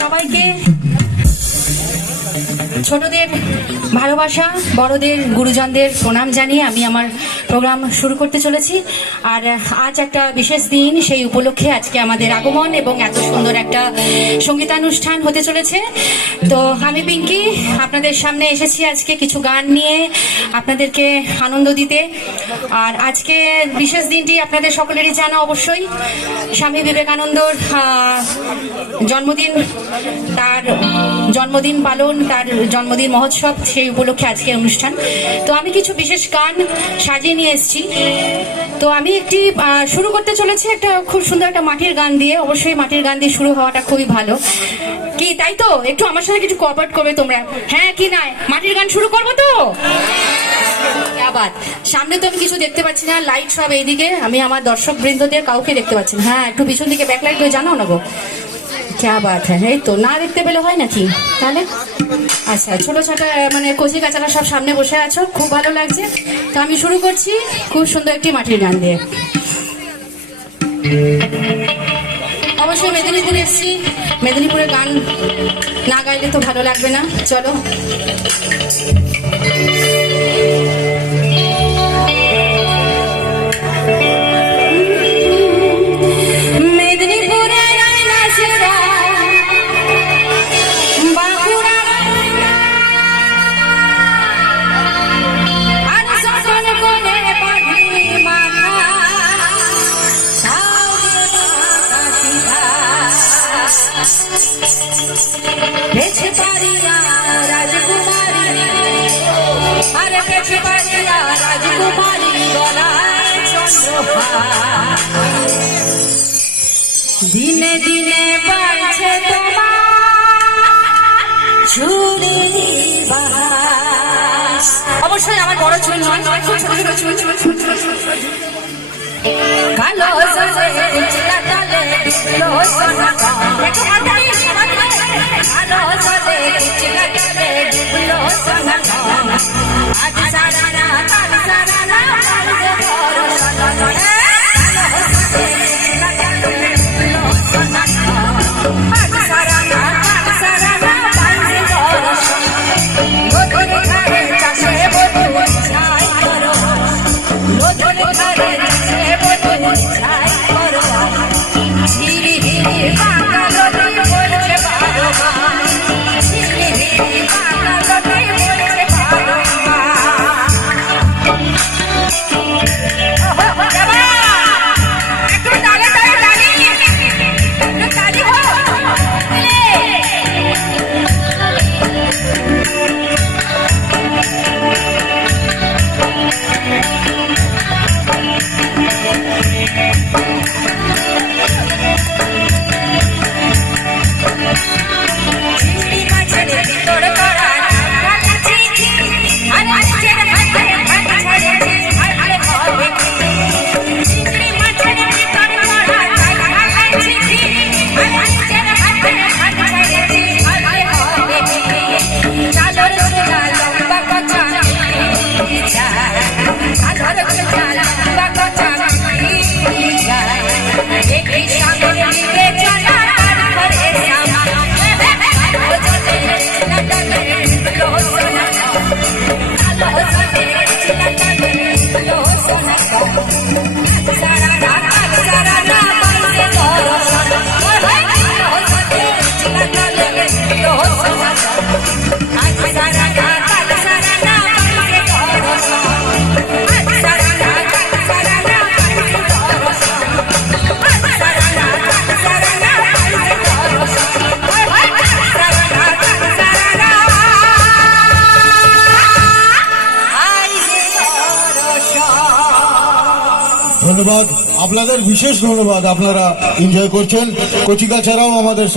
সবাইকে ছোটদের ভালোবাসা, বড়দের গুরুজনদের প্রণাম জানিয়ে আমি আমার প্রোগ্রাম শুরু করতে চলেছি। আর আজ একটা বিশেষ দিন, সেই উপলক্ষে আজকে আমাদের আগমন এবং এত সুন্দর একটা সঙ্গীতানুষ্ঠান হতে চলেছে। তো আমি পিঙ্কি আপনাদের সামনে এসেছি আজকে কিছু গান নিয়ে আপনাদেরকে আনন্দ দিতে। আর আজকে বিশেষ দিনটি আপনাদের সকলেরই জানা অবশ্যই, স্বামী বিবেকানন্দর জন্মদিন, তার জন্মদিন পালন, তার জন্মদিন মহোৎসব, সেই উপলক্ষে আজকের অনুষ্ঠান। তো আমি কিছু বিশেষ গান সাজিয়ে নিয়ে এসেছি। তো আমি একটি শুরু করতে চলেছি একটা খুব সুন্দর একটা মাটির গান দিয়ে। অবশ্যই মাটির গান দিয়ে শুরু হওয়াটা খুবই ভালো, কি তাই তো? একটু আমার সাথে কিছু কোঅপারেট করবে তোমরা, হ্যাঁ কি না? মাটির গান শুরু করবো তো? আবার সামনে তো আমি কিছু দেখতে পাচ্ছি না, লাইট সব এইদিকে, আমি আমার দর্শক বৃন্দদের কাউকে দেখতে পাচ্ছি না। হ্যাঁ, একটু পিছন দিকে ব্যাকলাইট হয়ে জানাও না গো, ক্যা বাত হ্যাঁ। এই তো না দেখতে পেলে হয় নাকি তাহলে? আচ্ছা, ছোট ছোট মানে কচি কাচারা সব সামনে বসে আছো, খুব ভালো লাগছে। তো আমি শুরু করছি খুব সুন্দর একটি মাটির গান দিয়ে। অবশ্যই মেদিনীপুর এসছি, মেদিনীপুরের গান না গাইলে তো ভালো লাগবে না। চলো। দিনে দিনে বাড়ছে তোমার চুরি, অবশ্যই আমার বড় চুল নয়, ছোট ছোট চুল, কালো ধন্যবাদ আপনাদের, বিশেষ ধন্যবাদ। আপনারা এনজয় করছেন, কচিকাচারাও আমাদের